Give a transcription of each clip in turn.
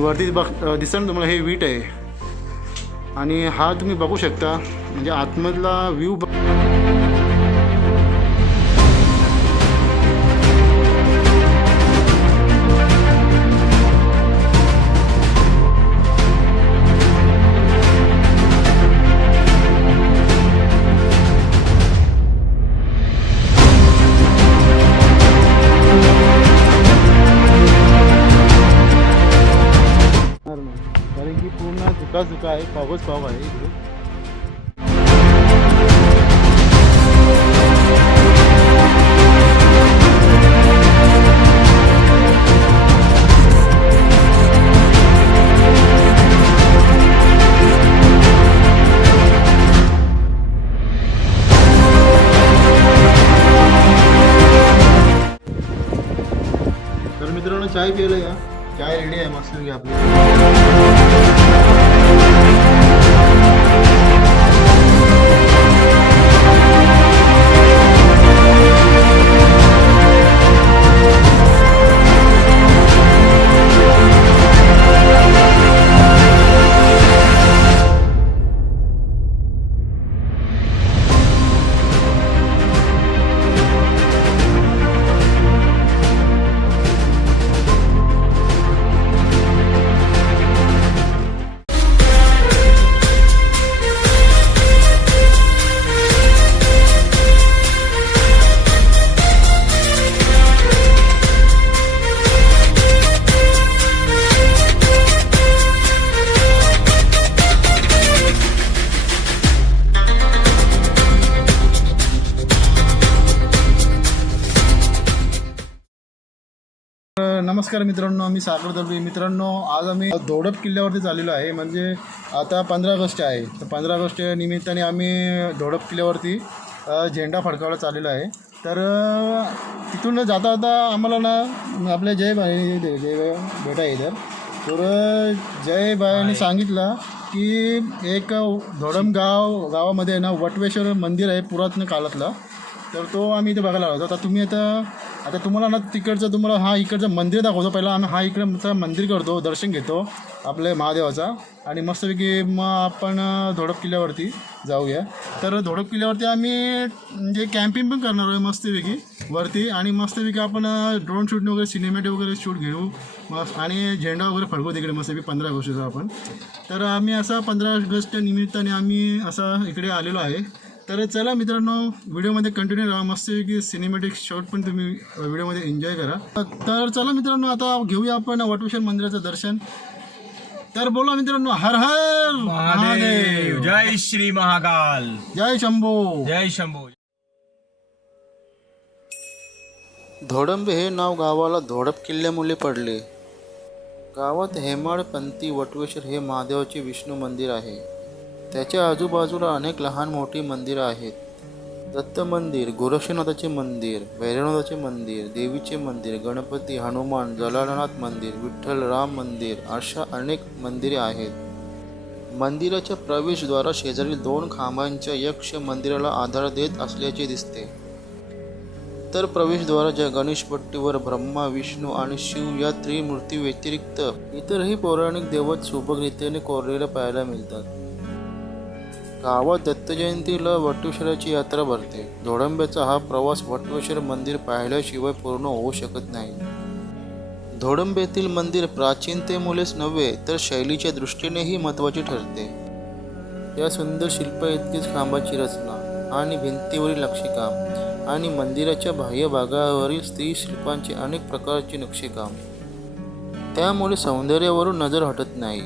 वरती बघ दिसतं तुम्हाला हे वीट आहे. आणि हा तुम्ही बघू शकता म्हणजे आतमधला व्ह्यू पूर्ण धुका आहे पाऊस पाव आहे इकडे. तर मित्रांनो चाय पिलं या. चाय रेडी आहे मस्त आपली. नमस्कार मित्रांनो आम्ही सागर दळवी मित्रांनो आज आम्ही धोडप किल्ल्यावरती चाललेलो आहे. म्हणजे आता पंधरा ऑगस्ट आहे. तर पंधरा ऑगस्ट निमित्ताने आम्ही धोडप किल्ल्यावरती झेंडा फडकावला चाललेलो आहे. तर तिथून जाता जाता आम्हाला ना आपल्या जय बाई जय भेटा इधर तर जय बाईने सांगितलं की एक धोडम गाव गावामध्ये ना वटवेश्वर मंदिर आहे पुरातन काळातलं. तर तो आम्ही इथे बघायला आलो. आता तुम्ही आता आता तुम्हाला ना तिकडचं तुम्हाला हा इकडचं मंदिर दाखवतो. पहिला आम्ही हा इकडचं मंदिर करतो दर्शन घेतो आपल्या महादेवाचा. आणि मस्तपैकी मग आपण धोडप किल्ल्यावरती जाऊया. तर धोडप किल्ल्यावरती आम्ही म्हणजे कॅम्पिंग पण करणार आहे मस्तपैकी वरती. आणि मस्तपैकी आपण ड्रोन शूट वगैरे सिनेमॅटिक वगैरे शूट घेऊ. मस्त आणि झेंडा वगैरे फडकू तिकडे मस्तपैकी पंधरा ऑगस्टचा आपण. तर आम्ही असा पंधरा ऑगस्ट निमित्ताने आम्ही असा इकडे आलेलो आहे. तर चला मित्रांनो व्हिडिओमध्ये कंटिन्यू राहा. मस्त की सिनेमॅटिक शॉट पण तुम्ही व्हिडिओमध्ये एन्जॉय करा. तर चला मित्रांनो आता घेऊया आपण वटवेश्वर मंदिराचं दर्शन. तर बोला मित्रांनो हर हर महादेव. जय श्री महाकाल. जय शंभो. जय शंभू. धोडंबे हे नाव गावाला धोडप किल्ल्यामुळे पडले. गावात हेमाडपंथी वटवेश्वर हे महादेवाचे विष्णू मंदिर आहे. त्याच्या आजूबाजूला अनेक लहान मोठी मंदिरं आहेत. दत्त मंदिर गोरक्षनाथाचे मंदिर भैरवनाथाचे मंदिर देवीचे मंदिर गणपती हनुमान जलालनाथ मंदिर विठ्ठल राम मंदिर अशा अनेक मंदिरे आहेत. मंदिराच्या प्रवेशद्वारा शेजारील दोन खांबांच्या यक्ष मंदिराला आधार देत असल्याचे दिसते. तर प्रवेशद्वाराच्या गणेशपट्टीवर ब्रह्मा विष्णू आणि शिव या त्रिमूर्ती व्यतिरिक्त इतरही पौराणिक दैवत सुभगरीतेने कोरलेले पाहायला मिळतात. गावात दत्तजयंतीला वटेश्वराची यात्रा भरते. धोडंब्याचा हा प्रवास वटवेश्वर मंदिर पाहिल्याशिवाय पूर्ण होऊ शकत नाही. धोडंबेतील मंदिर प्राचीनतेमुळेच नव्हे तर शैलीच्या दृष्टीनेही महत्त्वाचे ठरते. या सुंदर शिल्प इतकीच खांबाची रचना आणि भिंतीवरील नक्षीकाम आणि मंदिराच्या बाह्य भागावरील स्त्री शिल्पांचे अनेक प्रकारचे नक्षीकाम. त्यामुळे सौंदर्यावरून नजर हटत नाही.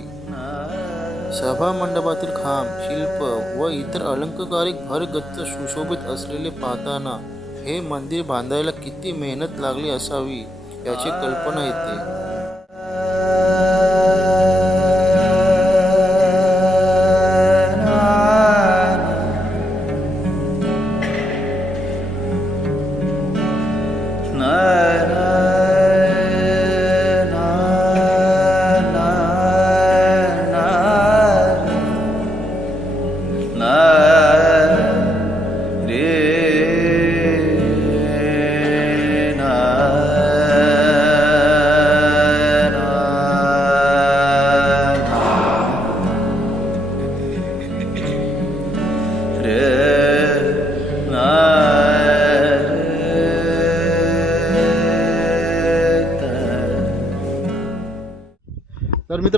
सभामंडपातील खांब शिल्प व इतर अलंकारिक भरगच्च सुशोभित असलेले पाहताना हे मंदिर बांधायला किती मेहनत लागली असावी याची कल्पना येते.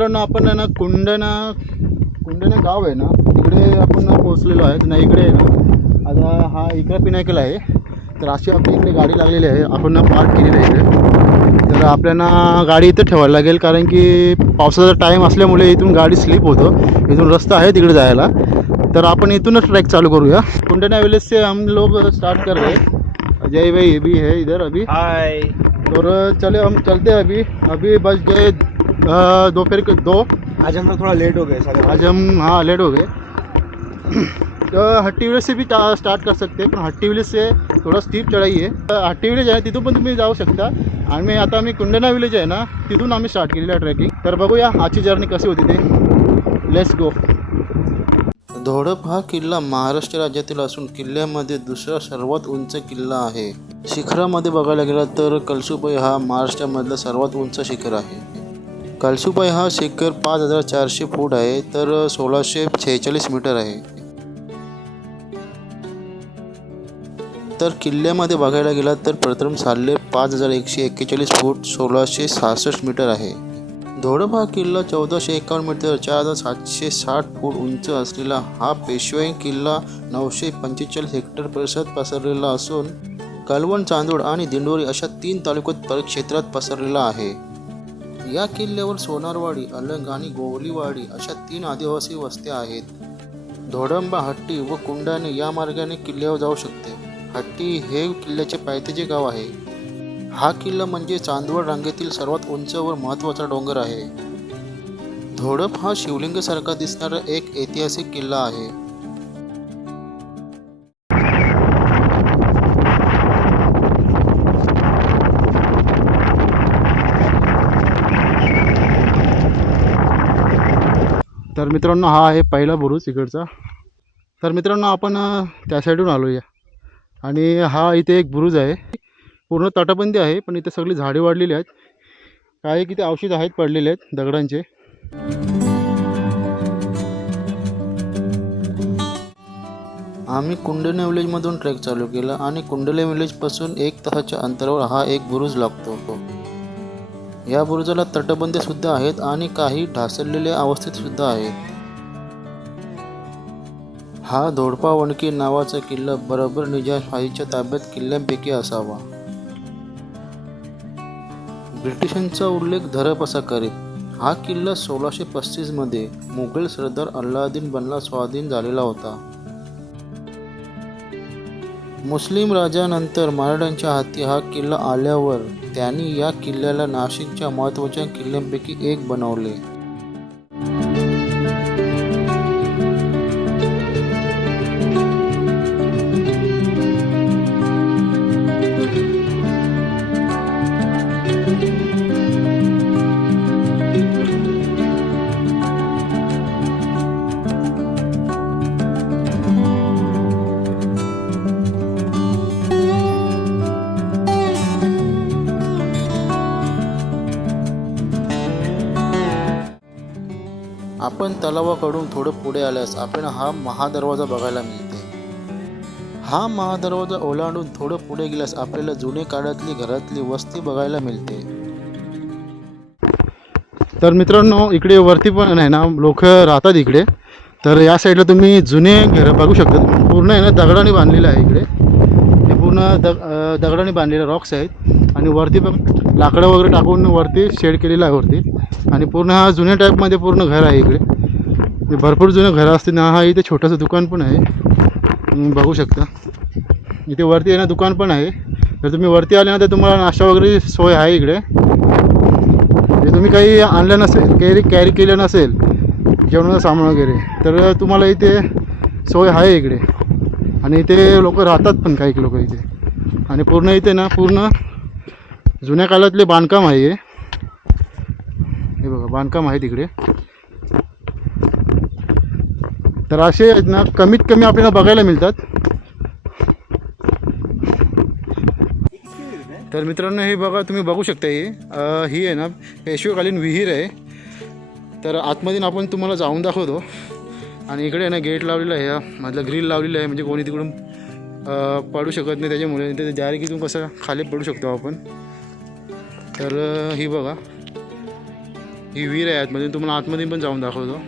मित्रांनो आपण आहे ना कुंडना कुंडना गाव आहे ना तिकडे आपण पोहोचलेलो आहे. तर ना इकडे आहे ना. आता हा इकडे पिनाकेला आहे. तर अशी आपली इकडे गाडी लागलेली आहे. आपण ना पार्क केलेली आहे इकडे तर आपल्याला गाडी इथं ठेवायला लागेल कारण की पावसाचा टाईम असल्यामुळे इथून गाडी स्लिप होतो. इथून रस्ता आहे तिकडे जायला. तर आपण इथूनच ट्रॅक चालू करूया. कुंडना विलेज से हम लोग स्टार्ट कर रहे हैं. अजय भाई ये भी है इधर अभी. हाय और चले हम चलते हैं अभी. अभी बज गए दोपहर के दो? आज हम लोग थोड़ा लेट हो गए सागर आज हम हाँ लेट हो गए। तो हट्टी विलेज से भी टा- स्टार्ट कर सकते हैं पण हट्टी विलेज से थोडा स्टीप चढाई आहे तर हट्टी विलेज आहे तिथून पण तुम्ही जाऊ शकता आणि आता आम्ही कुंडना विलेज आहे ना तिथून आम्ही स्टार्ट केलेलं आहे ट्रेकिंग तर बघूया आजची जर्नी कशी होती ते। लेट्स गो धोडप हा किल्ला महाराष्ट्र राज्यातील असून किल्ल्यामध्ये दुसरा सर्वात उंच किल्ला आहे. शिखरामध्ये बघायला गेला तर कलसुपई हा महाराष्ट्रामधला सर्वात उंच शिखर आहे. कलसुपई हा शिखर पाच हजार चारशे फूट आहे तर सोळाशे छेचाळीस मीटर आहे. तर किल्ल्यामध्ये बघायला गेला तर प्रथम साल्ले पाच हजार एकशे एक्केचाळीस फूट सोळाशे सहासष्ट मीटर आहे. धोडप हा किल्ला चौदाशे एकावन्न मीटर चार हजार सातशे साठ फूट उंच असलेला हा पेशवाई किल्ला नऊशे पंचेचाळीस हेक्टर परिसरात पसरलेला असून कलवण चांदोड आणि दिंडोरी अशा तीन तालुक्यात परिक्षेत्रात पसरलेला आहे. या किल्ल्यावर सोनारवाडी अलंग आणि गोवलीवाडी अशा तीन आदिवासी वस्त्या आहेत. धोडंबा हट्टी व कुंडाने या मार्गाने किल्ल्यावर जाऊ शकते. हट्टी हे किल्ल्याचे पायथ्याचे गाव आहे. हा किल्ला म्हणजे चांदवड रांगेतील सर्वात उंच व महत्त्वाचा डोंगर आहे. धोडप हा शिवलिंगासारखा दिसणारा एक ऐतिहासिक किल्ला आहे. तर मित्रांनो हा आहे पहिला बुरुज इकडचा. तर मित्रांनो आपण त्या साईडून आलो या आणि हा इथे एक बुरुज आहे. पूर्ण तटबंदी आहे पण इथे सगळी झाडे वाढलेली आहेत. काही किती औषध आहेत पडलेले आहेत दगडांचे. आम्ही कुंडले विलेजमधून ट्रेक चालू केला आणि कुंडले विलेजपासून एक तासाच्या अंतरावर हा एक बुरुज लागतो या बुरुजाला तटबंदी सुद्धा आहेत आणि काही ढासळलेल्या अवस्थेत सुद्धा आहेत. हा धोडपा वणकी नावाचा किल्ला बरोबर निजामशाहीच्या ताब्यात किल्ल्यांपैकी असावा. ब्रिटिशांचा उल्लेख धरप असा करीत हा किल्ला सोळाशे पस्तीसमध्ये मुघल सरदार अल्लाउद्दीन बनला स्वाधीन झालेला होता. मुस्लिम राजानंतर मराठ्यांच्या हाती हा किल्ला आल्यावर त्यांनी या किल्ल्याला नाशिकच्या महत्त्वाच्या किल्ल्यांपैकी एक बनवले. तलावाकडून थोडं पुढे आल्यास आपण हा महादरवाजा बघायला मिळते. हा महादरवाजा ओलांडून थोडं पुढे गेल्यास आपल्याला जुने काळातली घरातली वस्ती बघायला मिळते. तर मित्रांनो इकडे वरती पण आहे ना लोक राहतात इकडे. तर या साईडला तुम्ही जुने घरं बघू शकता. पूर्ण आहे ना दगडाने बांधलेलं आहे इकडे. हे पूर्ण दग दगडाने बांधलेले रॉक्स आहेत. आणि वरती पण लाकडं वगैरे टाकून वरती शेड केलेलं आहे वरती. आणि पूर्ण हा जुन्या टाईपमध्ये पूर्ण घर आहे इकडे. भरपूर जुनं घरं असतील ना हा इथे छोटंसं दुकान पण आहे. बघू शकता. इथे वरती आहे ना दुकान पण आहे. जर तुम्ही वरती आले ना तर तुम्हाला नाश्ता वगैरे सोय आहे इकडे. तुम्ही काही आणलं नसेल कॅरी कॅरी केलं नसेल जेवणाचं सामान वगैरे तर तुम्हाला इथे सोय आहे इकडे. आणि इथे लोक राहतात पण काही लोक इथे. आणि पूर्ण इथे ना पूर्ण जुन्या काळातले बांधकाम आहे हे. हे बघा बांधकाम आहे तिकडे तर असे आहेत ना कमीत कमी आपल्याला बघायला मिळतात. तर मित्रांनो हे बघा तुम्ही बघू शकता ही. ही आहे ना पेशवेकालीन विहीर आहे. तर आतमधून आपण तुम्हाला जाऊन दाखवतो. आणि इकडे आहे ना गेट लावलेलं आहे. या मधलं ग्रिल लावलेलं आहे म्हणजे कोणी तिकडून पडू शकत नाही त्याच्यामुळे. ते डायरेक्ट कसं खाली पडू शकतो आपण. तर ही बघा. ही विहीर आहे आतमध्ये. तुम्हाला आतमध्ये पण जाऊन दाखवतो.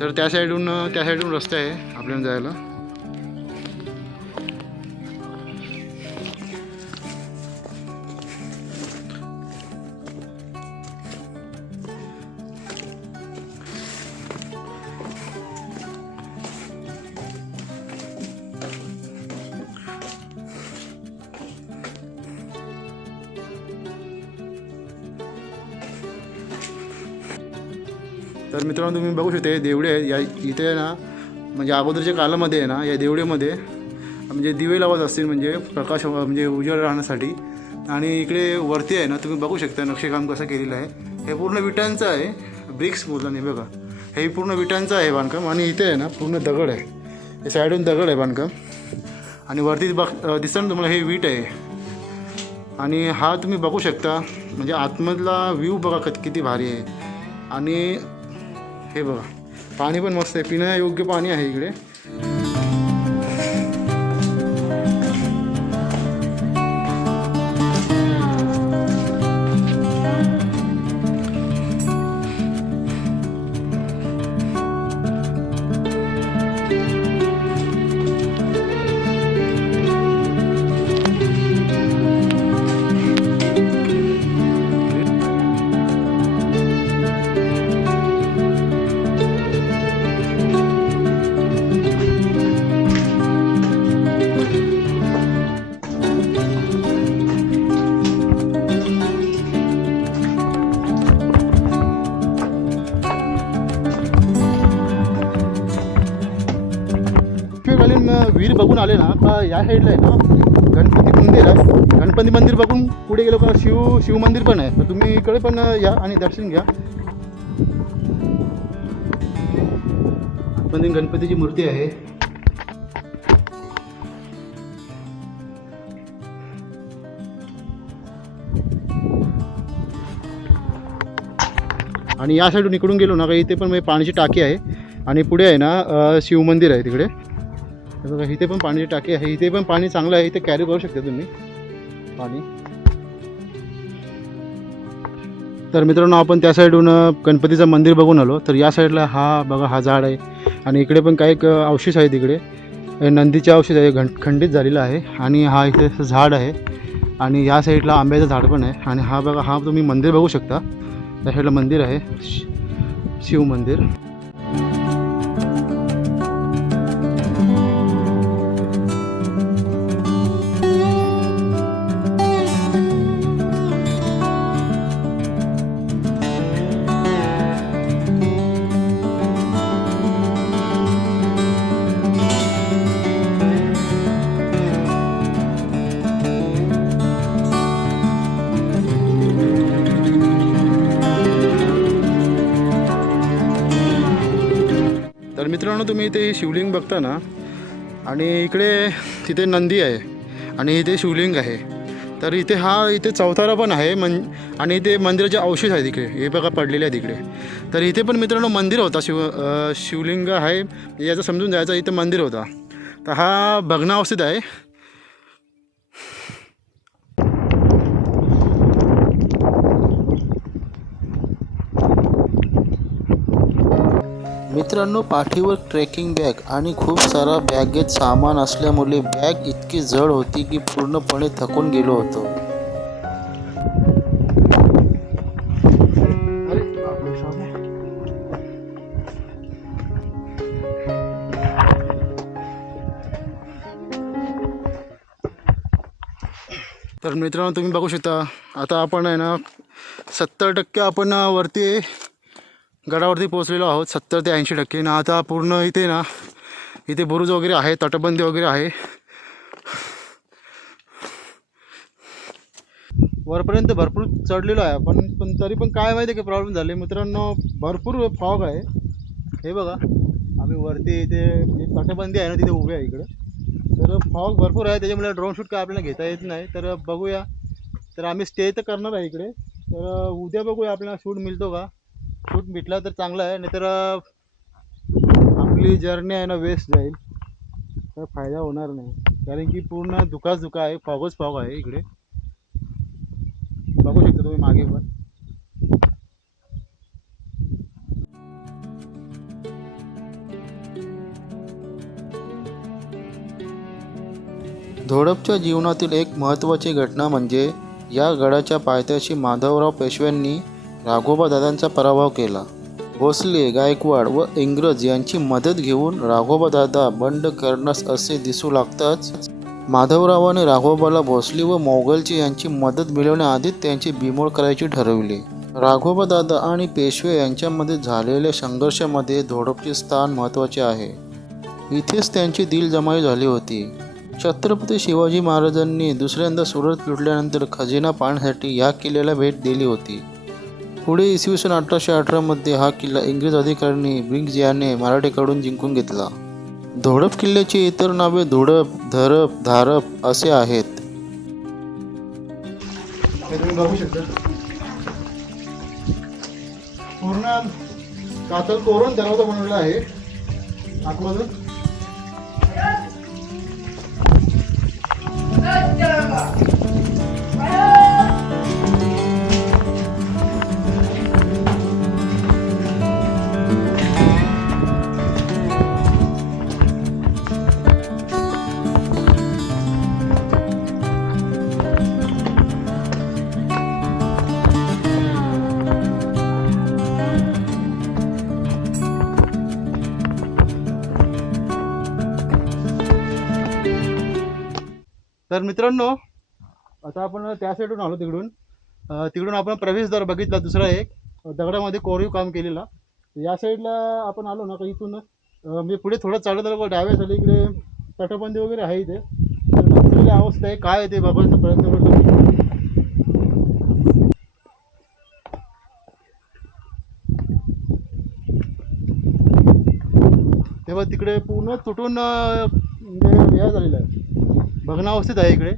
तर त्या साईडून त्या साईडून रस्ता आहे आपल्याला जायला. तर मित्रांनो तुम्ही बघू शकता हे देवडे आहेत या इथे आहे ना म्हणजे अगोदरच्या कालामध्ये आहे ना या देवळेमध्ये म्हणजे दिवे लावत असतील म्हणजे प्रकाश म्हणजे उजेड राहण्यासाठी. आणि इकडे वरती आहे ना तुम्ही बघू शकता नक्षीकाम कसं केलेलं आहे. हे पूर्ण विटांचं आहे. ब्रिक्स बोलताना नाही बघा. हे पूर्ण विटांचं आहे बांधकाम. आणि इथे आहे ना पूर्ण दगड आहे. हे साईडून दगड आहे बांधकाम. आणि वरती बघ दिसतं ना तुम्हाला हे वीट आहे. आणि हा तुम्ही बघू शकता म्हणजे आतमधला व्ह्यू बघा किती भारी आहे. आणि हे बघा. पाणी पण मस्त आहे. पिण्यायोग्य पाणी आहे इकडे. बघून आले ना का या साईडला आहे ना गणपती मंदिर आहे. गणपती मंदिर बघून पुढे गेलो का शिव शिव मंदिर पण आहे. तर तुम्ही इकडे पण या आणि दर्शन घ्या. आतमध्ये गणपतीची मूर्ती आहे. आणि या साईडून इकडून गेलो ना का इथे पण म्हणजे पाण्याची टाकी आहे. आणि पुढे आहे ना शिव शिवमंदिर आहे तिकडे. हे बघा इथे पण पाण्याची टाकी आहे. इथे पण पाणी चांगलं आहे. इथे कॅरी करू शकता तुम्ही. पाणी. तर मित्रांनो आपण त्या साईडहून गणपतीचं मंदिर बघून आलो. तर या साईडला हा बघा हा झाड आहे. आणि इकडे पण काही एक अवशेष आहे तिकडे नंदीचे अवशेष आहे. घं खंडित झालेलं आहे. आणि हा इथे झाड आहे. आणि या साईडला आंब्याचं झाड पण आहे. आणि हा बघा हा तुम्ही मंदिर बघू शकता. त्या साईडला मंदिर आहे. शि शिव मंदिर. मित्रांनो तुम्ही इथे शिवलिंग बघता ना आणि इकडे तिथे नंदी आहे आणि इथे शिवलिंग आहे. तर इथे हा इथे चौथारा पण आहे मन आणि इथे मंदिराचे अवशेष आहे तिकडे हे बघा पडलेले आहे तिकडे तर इथे पण मित्रांनो मंदिर होता शिव शिवलिंग आहे. याचं समजून जायचं इथे मंदिर होता. तर हा भग्नावस्थित आहे. मित्रांनो पाठीवर ट्रेकिंग बॅग आणि खूप सारा बॅगेत सामान असल्यामुळे बॅग इतकी जड होती की पूर्णपणे थकून गेलो होतो. तर मित्रांनो तुम्ही बघू शकता आता आपण आहे ना सत्तर टक्के आपण वरती गडावरती पोहोचलेलो आहोत. सत्तर ते ऐंशी टक्के. ना आता पूर्ण इथे ना इथे बुरुज वगैरे आहे तटबंदी वगैरे आहे. वरपर्यंत भरपूर चढलेलो आहे आपण पण तरी पण काय माहिती आहे की प्रॉब्लेम झाले. मित्रांनो भरपूर फॉग आहे. हे बघा आम्ही वरती इथे तटबंदी आहे ना तिथे उभे आहे इकडे. तर फॉग भरपूर आहे. त्याच्यामुळे ड्रोन शूट काय आपल्याला घेता येत नाही. तर बघूया. तर आम्ही स्टे तर करणार आहे इकडे. तर उद्या बघूया आपल्याला शूट मिळतो का. फ्रूट भेटला तर चांगला आहे नाहीतर आपली जर्नी आहे ना वेस्ट जाईल. तर फायदा होणार नाही. कारण की पूर्ण दुखाच दुखा आहे फॉगच फॉग आहे इकडे. बघू शकता तुम्ही मागे पण. धोडपच्या जीवनातील एक महत्त्वाची घटना म्हणजे या गडाच्या पायथ्याशी माधवराव पेशव्यांनी राघोबा दादांचा पराभव केला. भोसले गायकवाड व इंग्रज यांची मदत घेऊन राघोबा दादा बंड करण्यास असे दिसू लागताच माधवरावाने राघोबाला भोसले व मोगलचे यांची मदत मिळवण्याआधीच त्यांची बिमोड करायची ठरविले. राघोबा दादा आणि पेशवे यांच्यामध्ये झालेल्या संघर्षामध्ये धोडपचे स्थान महत्त्वाचे आहे. इथेच त्यांची दिलजमाई झाली होती. छत्रपती शिवाजी महाराजांनी दुसऱ्यांदा सुरत लुटल्यानंतर खजिना पाहण्यासाठी या किल्ल्याला भेट दिली होती. पुढे इसवी सन अठराशे अठरामध्ये हा किल्ला इंग्रज अधिकाऱ्यांनी ब्रिंग्ज याने मराठीकडून जिंकून घेतला. धोडप किल्ल्याची इतर नावे धोडप धरप धारप असे आहेत. तुम्ही बघू शकता. पूर्ण कातल कोरून दरवाजा बनवलेला आहे. आतमधून. तर मित्रांनो आता आपण त्या साईडून आलो तिकडून. तिकडून आपण प्रवेशद्वार बघितला दुसरा एक. दगडामध्ये कोरीव काम केलेला. या साईडला आपण आलो ना का इथून मी पुढे थोडं चालत आलो बघ, डाव्या इकडे तटबंदी वगैरे आहे इथे. तर अवस्था आहे काय आहे ते बघायचा प्रयत्न करतो तेव्हा तिकडे पूर्ण तुटून म्हणजे हे झालेलं आहे. भग्नावस्थेत आहे इकडे.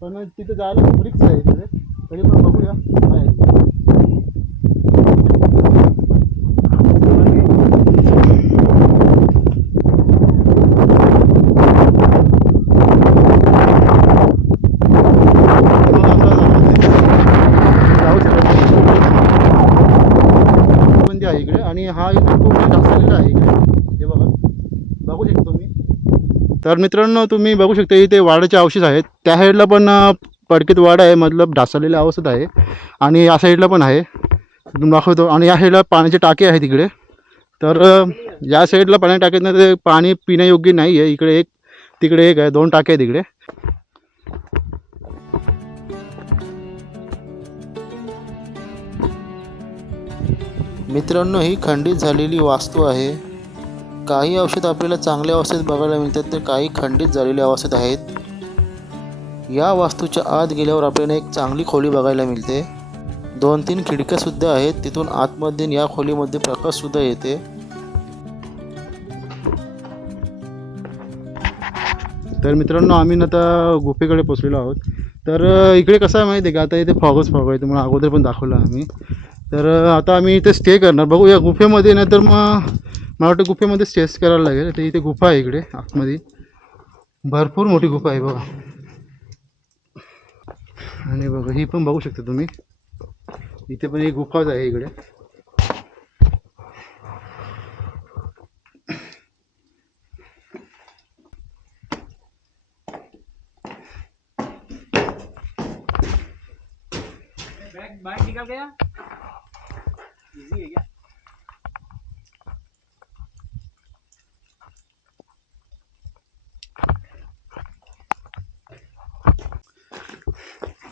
पण तिथे जायला खूप रिक्स आहे इकडे. तरी पण बघूया. काय आहे ते. मग आपल्याला जाऊ शकत नाही. बंदी आहे इकडे आणि हा इकडे पूर्ण ढासळलेला आहे इकडे हे बघा बघू शकता तुम्ही तर मित्रांनो तुम्ही बघू शकता इथे वाडाचे अवशेष आहेत. त्या साईडला पण पडकीत वाड आहे. मतलब ढासळलेल्या अवस्थेत आहे. आणि या साईडला पण आहे. तुम्ही दाखवतो. आणि या साईडला पाण्याचे टाके आहे तिकडे. तर या साईडला पाणी टाकेत नाही ते पाणी पिण्यायोग्य नाही आहे. इकडे एक तिकडे एक आहे. दोन टाके आहे तिकडे. मित्रांनो ही खंडित झालेली वास्तू आहे. काही औषध आपल्याला चांगल्या अवस्थेत बघायला मिळतात तर काही खंडित झालेल्या अवस्थेत आहेत. या वास्तूच्या आत गेल्यावर आपल्याला एक चांगली खोली बघायला मिळते. दोन तीन खिडक्यासुद्धा आहेत तिथून आतमध्ये या खोलीमध्ये प्रकाशसुद्धा येते. तर मित्रांनो आम्ही ना आता गुफेकडे पोचलेलो आहोत. तर इकडे कसं आहे माहिती आहे का? आता इथे फॉगच फॉग आहे तुम्हाला अगोदर पण दाखवलं आम्ही. तर आता आम्ही इथे स्टे करणार. बघू या गुफेमध्ये नाही तर मग मला वाटतं गुफेमध्ये स्टेच करायला लागेल. तर इथे गुफा आहे इकडे आतमध्ये. भरपूर मोठी गुफा आहे बघा. आणि बघा ही पण बघू शकता तुम्ही. इथे पण एक गुफाच आहे इकडे.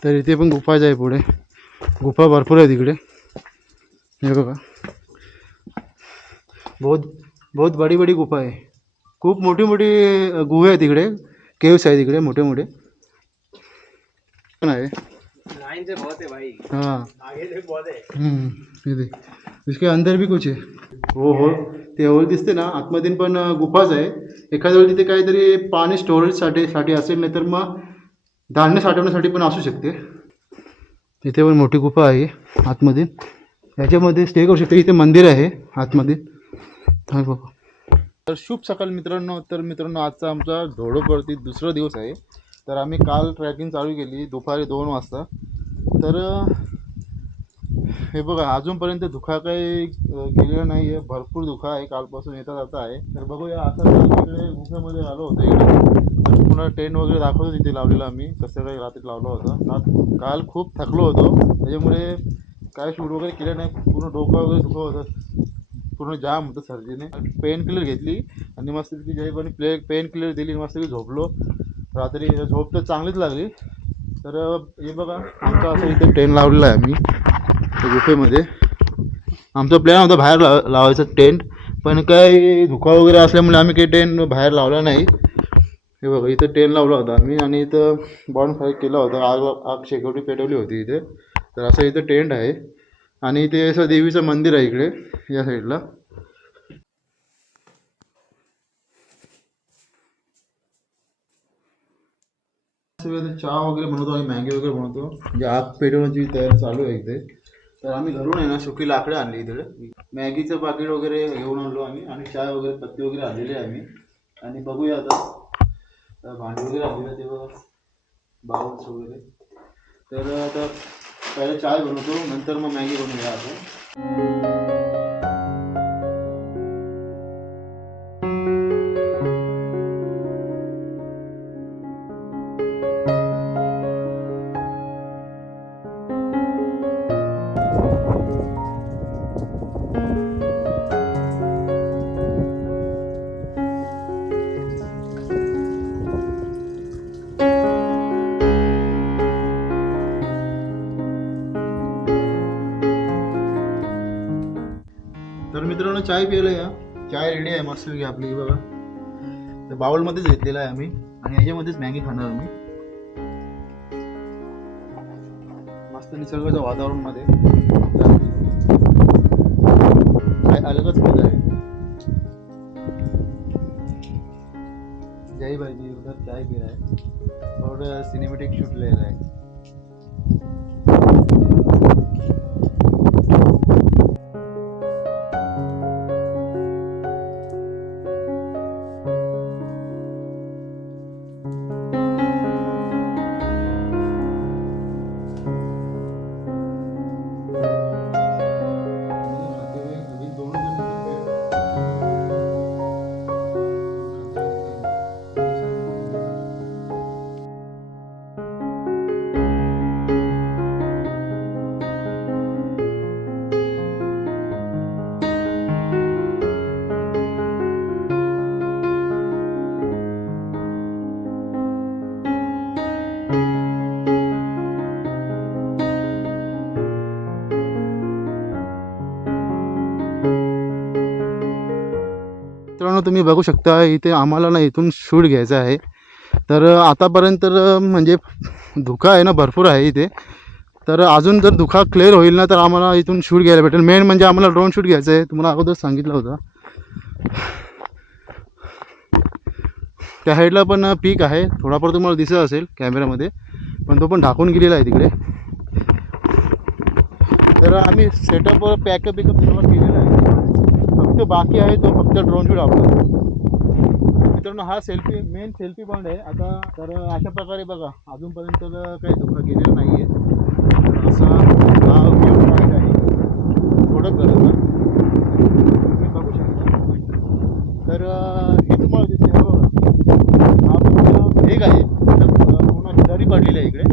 तर इथे पण गुफाच आहे पुढे. गुफा भरपूर आहे तिकडे. हे बघा. बहुत बहुत बडी बडी गुफा आहे. खूप मोठी मोठी गुहे आहे तिकडे. केव्स आहे तिकडे मोठे मोठे. पण आहे. है. हाँ है इसके अंदर भी कुछ है. हो हो. ते होल दिसते ना. आतमधून पण गुफाच आहे. एखाद्या वेळी तिथे काहीतरी पाणी स्टोरेजसाठी साठी असेल नाही तर मग धान्य साठवण्यासाठी पण असू शकते. इथे पण मोठी गुफा आहे आतमध्ये. याच्यामध्ये स्टे करू शकते. इथे मंदिर आहे आतमध्ये. हा बघा. तर शुभ सकाळ मित्रांनो. तर मित्रांनो आजचा आमचा धोडोपवरती दुसरा दिवस आहे. तर आम्ही काल ट्रॅकिंग चालू केली. दुपारी दोन वाजता. तर हे बघा अजूनपर्यंत धुका काही गेलेला नाही आहे भरपूर धुका आहे. कालपासून येता जाता आहे. तर बघूया आता इकडे गुफेमध्ये आलो होतो इकडे. तर पुन्हा टेंट वगैरे दाखवतो तिथे लावलेला आम्ही कसं काही रात्री लावला होता. काल काल खूप थकलो होतो. त्याच्यामुळे काय शूट वगैरे केलं नाही. पूर्ण डोकं वगैरे दुखत होतं. पूर्ण जाम होतं सर्दीने. पेन किलर घेतली. आणि मस्त तिथे पण प्ले पेन किलर दिली. मस्त झोपलो. रात्री झोप तर चांगलीच लागली. तर हे बघा. आमचा असं इथे टेन लावलेला आहे आम्ही गुफेमध्ये. आमचा प्लॅन होता बाहेर लाव लावायचा टेंट पण काय धुका वगैरे असल्यामुळे आम्ही काही टेंट बाहेर लावला नाही. हे बघा इथं टेंट लावला होता आम्ही आणि इथं बॉन्ड फायर केला होता. आग आग शेकवटी पेटवली होती इथे. तर असं इथं टेंट आहे. आणि इथे असं देवीचं मंदिर आहे इकडे या साईडला चहा वगैरे बनवतो आणि मॅगी वगैरे बनवतो. म्हणजे आग पेटवण्याची तयारी चालू आहे इथे. तर आम्ही घरून आहे ना सुकी लाकडं आणली इकडे मॅगीचं पाकिट वगैरे घेऊन आणलो आम्ही आणि चाय वगैरे पत्ती वगैरे आणलेली आहे आम्ही. आणि बघूया आता. भांडी वगैरे आणलेलं ते बघा बाउल्स वगैरे. तर आता पहिले चाय बनवतो नंतर मग मॅगी बनवूया आपण. चाय प्यायला या चाय रेडी आहे मस्त घ्या आपली बघा. तर बाउलमध्येच घेतलेला आहे आम्ही. आणि याच्यामध्येच मॅगी खाणार आम्ही. मस्त निसर्गाच्या वातावरणमध्ये. काय अलगच मजा आहे. जय भाई जी उधर चाय पी रहा है और सिनेमेटिक शूट ले रहा है मित्रांनो तुम्ही बघू शकता इथे आम्हाला ना इथून शूट घ्यायचा आहे. तर आतापर्यंत म्हणजे धुका आहे ना भरपूर आहे इथे. तर अजून जर धुका क्लिअर होईल ना तर आम्हाला इथून शूट घ्यायला भेटेल. मेन म्हणजे आम्हाला ड्रोन शूट घ्यायचं आहे. तुम्हाला अगोदर सांगितलं होतं. त्या साईडला पण पीक आहे. थोडाफार तुम्हाला दिसत असेल कॅमेऱ्यामध्ये पण तो पण ढाकून गेलेला आहे तिकडे. तर आम्ही सेटअप पॅकअप बिकअप सर्व केलेलं आहे. फक्त बाकी आहे तो फक्त ड्रोन शूट आपला मित्रांनो हा सेल्फी मेन सेल्फी पॉईंट आहे. आता तर अशा प्रकारे बघा अजूनपर्यंत काही धोका गेलेला नाही आहे असा हा व्ह्यू पॉईंट आहे. थोडं गरज तुम्ही बघू शकता. तर हे तुम्हाला दिसते बघा हा फक्त वेग आहे. तर पूर्ण अशी पडलेली आहे इकडे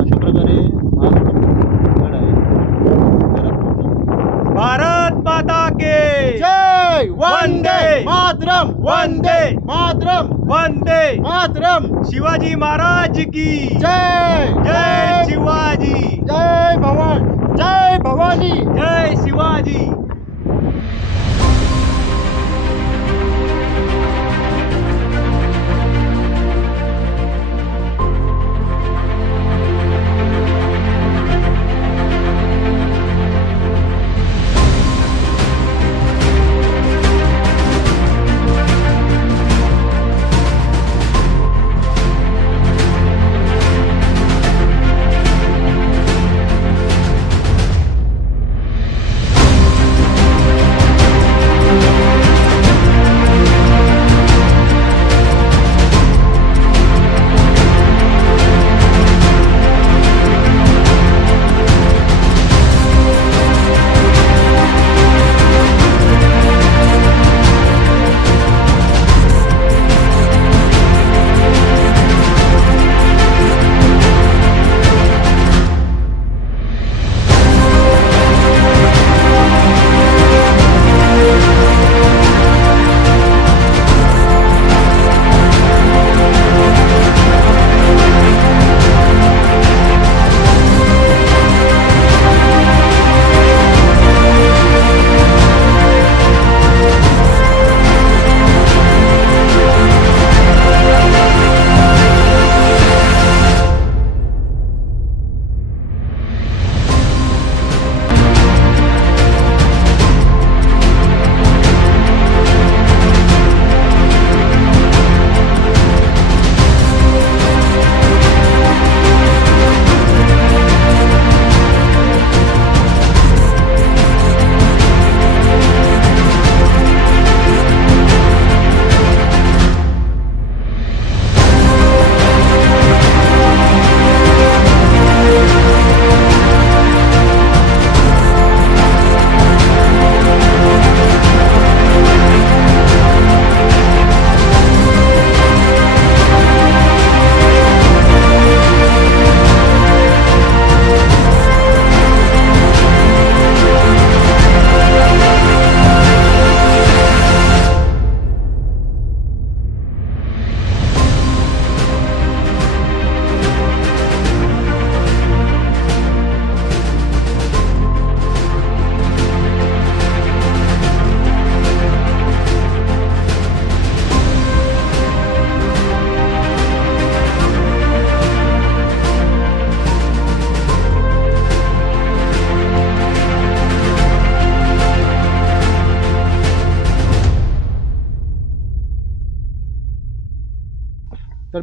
अशा प्रकारे हा गड आहे तर पूर्ण भारत माता के जय वंदे! मातरम। वंदे! मातरम। वंदे। मातरम। शिवाजी महाराज की। जय। जय शिवाजी। जय भवान। जय भवानी। जय शिवाजी।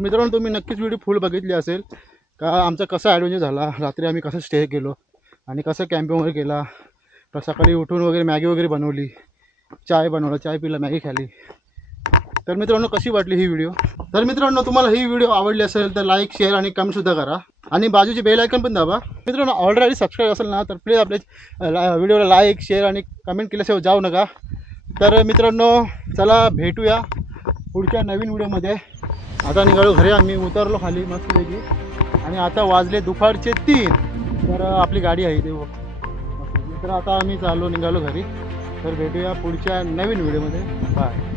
मित्रांनो तुम्ही नक्कीच व्हिडिओ फुल बघितली असेल का आमचा कसा ॲडव्हेंचर झाला रात्री आम्ही कसं स्टे केलो आणि कसं कॅम्पिंग वगैरे केला तर सकाळी उठून वगैरे मॅगी वगैरे बनवली चाय बनवला चाय पिला मॅगी खाली. तर मित्रांनो कशी वाटली ही व्हिडिओ तर मित्रांनो तुम्हाला ही व्हिडिओ आवडली असेल तर लाईक शेअर आणि कमेंटसुद्धा करा. आणि बाजूची बेल आयकन पण दाबा. मित्रांनो ऑलरेडी सबस्क्राईब असेल ना तर प्लीज आपल्या व्हिडिओला लाईक शेअर आणि कमेंट केल्याशिवाय जाऊ नका. तर मित्रांनो चला भेटूया पुढच्या नवीन व्हिडिओमध्ये आता निघालो घरी आम्ही उतरलो खाली मस्तपैकी. आणि आता वाजले दुपारचे तीन. तर आपली गाडी आहे ते तर आता आम्ही चाललो निघालो घरी. तर भेटूया पुढच्या नवीन व्हिडिओमध्ये. बाय